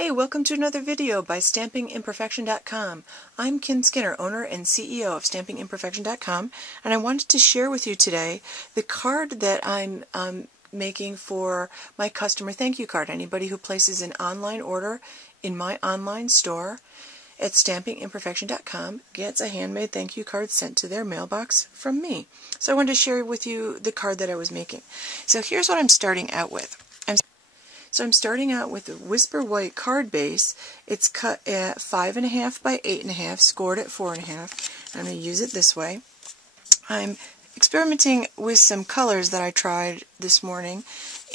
Hey, welcome to another video by StampingImperfection.com. I'm Kim Skinner, owner and CEO of StampingImperfection.com, and I wanted to share with you today the card that I'm making for my customer thank you card. Anybody who places an online order in my online store at StampingImperfection.com gets a handmade thank you card sent to their mailbox from me. So I wanted to share with you the card that I was making. So here's what I'm starting out with. I'm starting out with a Whisper White card base. It's cut at 5.5 by 8.5, scored at 4.5. I'm going to use it this way. I'm experimenting with some colors that I tried this morning,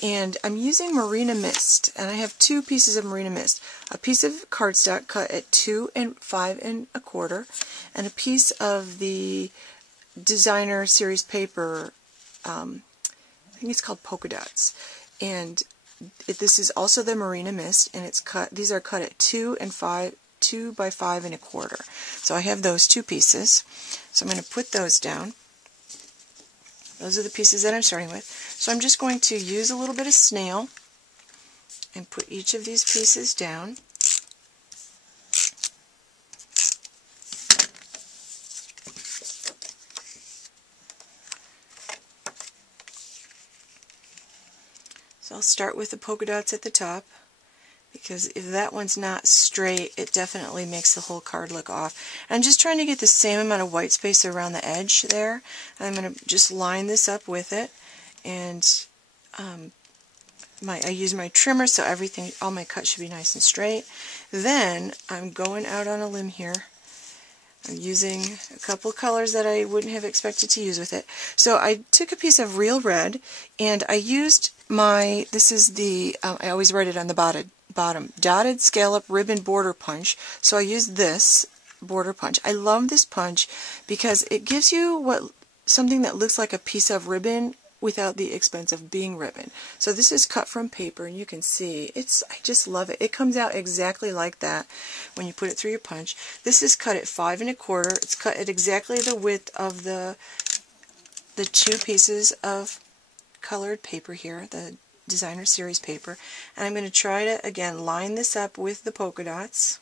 and I'm using Marina Mist, and I have two pieces of Marina Mist. A piece of cardstock cut at 2 and 5.25, and a piece of the designer series paper, I think it's called Polka Dots. And this is also the Marina Mist, and it's cut. These are cut at 2 by 5.25. So I have those two pieces. So I'm going to put those down. Those are the pieces that I'm starting with. So I'm just going to use a little bit of snail and put each of these pieces down. So I'll start with the polka dots at the top, because if that one's not straight, it definitely makes the whole card look off. And I'm just trying to get the same amount of white space around the edge there. I'm going to just line this up with it, and I use my trimmer so all my cuts should be nice and straight. Then I'm going out on a limb here. I'm using a couple colors that I wouldn't have expected to use with it. So I took a piece of real red, and I used this is the, I always write it on the bottom, dotted scallop ribbon border punch. So I used this border punch. I love this punch because it gives you something that looks like a piece of ribbon without the expense of being ribbon. So this is cut from paper, and you can see I just love it. It comes out exactly like that when you put it through your punch. This is cut at 5.25. It's cut at exactly the width of the two pieces of colored paper here, the designer series paper. And I'm going to try to again line this up with the polka dots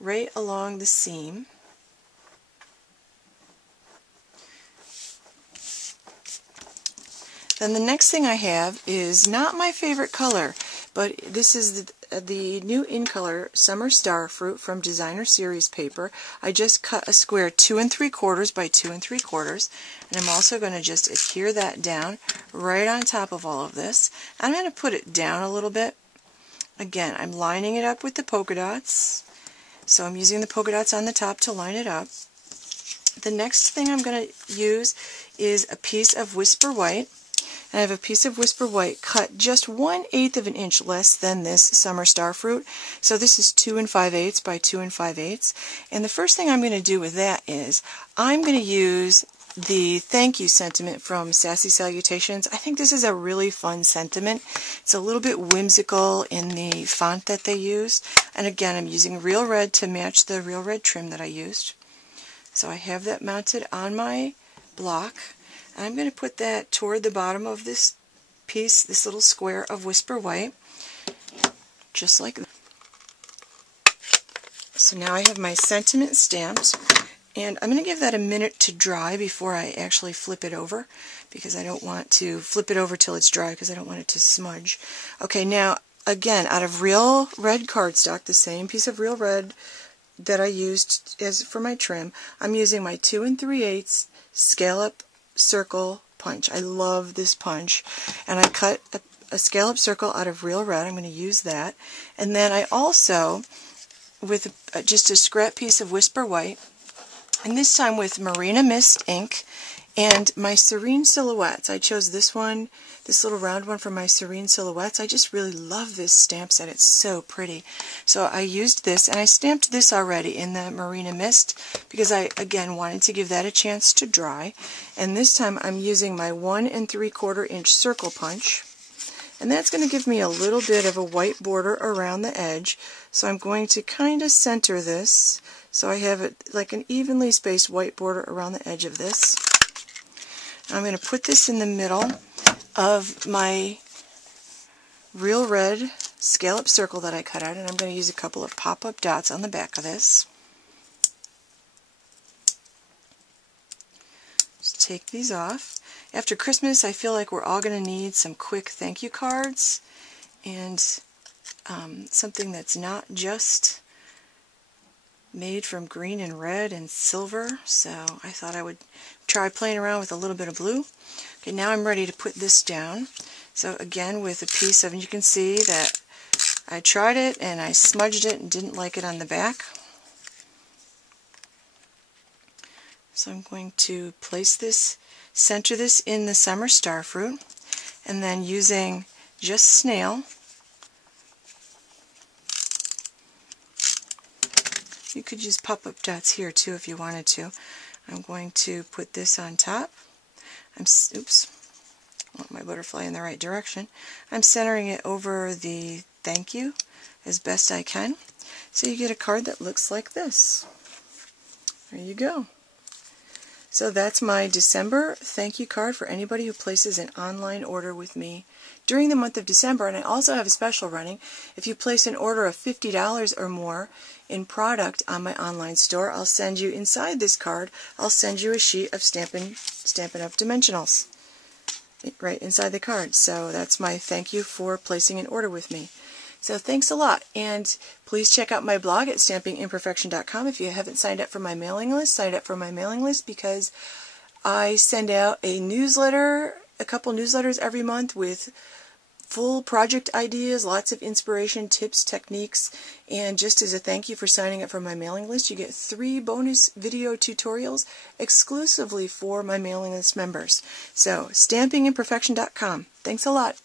right along the seam. Then the next thing I have is not my favorite color, but this is the new in color Summer Starfruit from Designer Series paper. I just cut a square 2 3/4 by 2 3/4, and I'm also going to just adhere that down right on top of all of this. I'm going to put it down a little bit. Again, I'm lining it up with the polka dots, so I'm using the polka dots on the top to line it up. The next thing I'm going to use is a piece of Whisper White. I have a piece of Whisper White cut just 1/8 of an inch less than this Summer Starfruit. So this is 2 5/8 by 2 5/8. And the first thing I'm going to do with that is I'm going to use the thank you sentiment from Sassy Salutations. I think this is a really fun sentiment. It's a little bit whimsical in the font that they use. And again, I'm using real red to match the real red trim that I used. So I have that mounted on my block. I'm going to put that toward the bottom of this piece, this little square of Whisper White, just like that. So now I have my sentiment stamped, and I'm going to give that a minute to dry before I actually flip it over, because I don't want to flip it over till it's dry, because I don't want it to smudge. Okay, now again, out of real red cardstock, the same piece of real red that I used as for my trim, I'm using my 2 3/8 scallop circle punch. I love this punch, and I cut a scallop circle out of real red. I'm going to use that, and then I also, with just a scrap piece of Whisper White, and this time with Marina Mist ink and my Serene Silhouettes. I chose this one, this little round one from my Serene Silhouettes. I just really love this stamp set. It's so pretty. So I used this, and I stamped this already in the Marina Mist because I, again, wanted to give that a chance to dry. And this time I'm using my 1 3/4 inch circle punch. And that's going to give me a little bit of a white border around the edge. So I'm going to kind of center this so I have it like an evenly spaced white border around the edge of this. I'm going to put this in the middle of my real red scallop circle that I cut out, and I'm going to use a couple of pop-up dots on the back of this. Just take these off. After Christmas, I feel like we're all going to need some quick thank you cards, and something that's not just made from green and red and silver, so I thought I would try playing around with a little bit of blue. Okay, now I'm ready to put this down. So again, with a piece of, and you can see that I tried it and I smudged it and didn't like it on the back. So I'm going to place this, center this in the summer starfruit, and then using just snail, you could use pop-up dots here too if you wanted to. I'm going to put this on top. Oops, I want my butterfly in the right direction. I'm centering it over the thank you as best I can. So you get a card that looks like this. There you go. So that's my December thank you card for anybody who places an online order with me during the month of December. And I also have a special running. If you place an order of $50 or more in product on my online store, I'll send you, inside this card, I'll send you a sheet of Stampin' Dimensionals right inside the card. So that's my thank you for placing an order with me. So thanks a lot, and please check out my blog at stampingimperfection.com. If you haven't signed up for my mailing list, sign up for my mailing list, because I send out a newsletter, a couple newsletters every month with full project ideas, lots of inspiration, tips, techniques, and just as a thank you for signing up for my mailing list, you get 3 bonus video tutorials exclusively for my mailing list members. So, stampingimperfection.com. Thanks a lot.